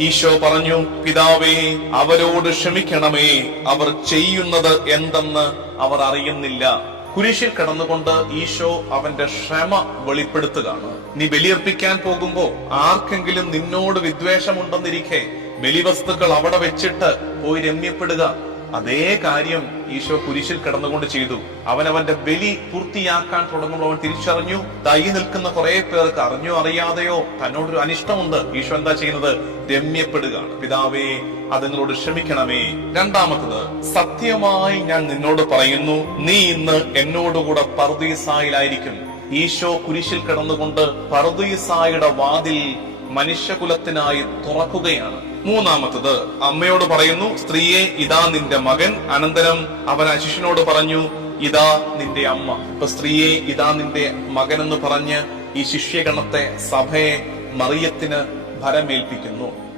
ഈശോ പറഞ്ഞു, പിതാവേ, അവരോട് ക്ഷമിക്കണമേ, അവർ ചെയ്യുന്നത് എന്തെന്ന് അവർ അറിയുന്നില്ല. കുരിശിൽ കിടന്നുകൊണ്ട് ഈശോ അവന്റെ ക്ഷമ വെളിപ്പെടുത്തുകയാണ്. നീ ബലിയർപ്പിക്കാൻ പോകുമ്പോ ആർക്കെങ്കിലും നിന്നോട് വിദ്വേഷമുണ്ടെന്നിരിക്കെ ബലിവസ്തുക്കൾ അവിടെ വെച്ചിട്ട് പോയി രമ്യപ്പെടുക. അതേ കാര്യം ഈശോ കുരിശിൽ കിടന്നുകൊണ്ട് ചെയ്തു. അവനവന്റെ ബലി പൂർത്തിയാക്കാൻ തുടങ്ങുമ്പോൾ അവൻ തിരിച്ചറിഞ്ഞു, തൈ നിൽക്കുന്ന കുറെ പേർക്ക് അറിഞ്ഞോ അറിയാതെയോ തന്നോടൊരു അനിഷ്ടമുണ്ട്. ഈശോ എന്താ ചെയ്യുന്നത്? രമ്യപ്പെടുകയാണ്. പിതാവേ, അത് നിങ്ങളോട് ക്ഷമിക്കണമേ. രണ്ടാമത്തത്, സത്യമായി ഞാൻ നിന്നോട് പറയുന്നു, നീ ഇന്ന് എന്നോടുകൂടെ പർദീസായിലായിരിക്കും. ഈശോ കുരിശിൽ കിടന്നുകൊണ്ട് പർദീസായുടെ വാതിൽ മനുഷ്യകുലത്തിനായി തുറക്കുകയാണ്. മൂന്നാമത്തത്, അമ്മയോട് പറയുന്നു, സ്ത്രീയെ, ഇതാ നിന്റെ മകൻ. അനന്തരം അവൻ ആ ശിഷ്യനോട് പറഞ്ഞു, ഇതാ നിന്റെ അമ്മ. ഇപ്പൊ സ്ത്രീയെ, ഇതാ നിന്റെ മകൻ എന്ന് പറഞ്ഞ് ഈ ശിഷ്യഗണത്തെ, സഭയെ മറിയത്തിന് ഭരമേൽപ്പിക്കുന്നു.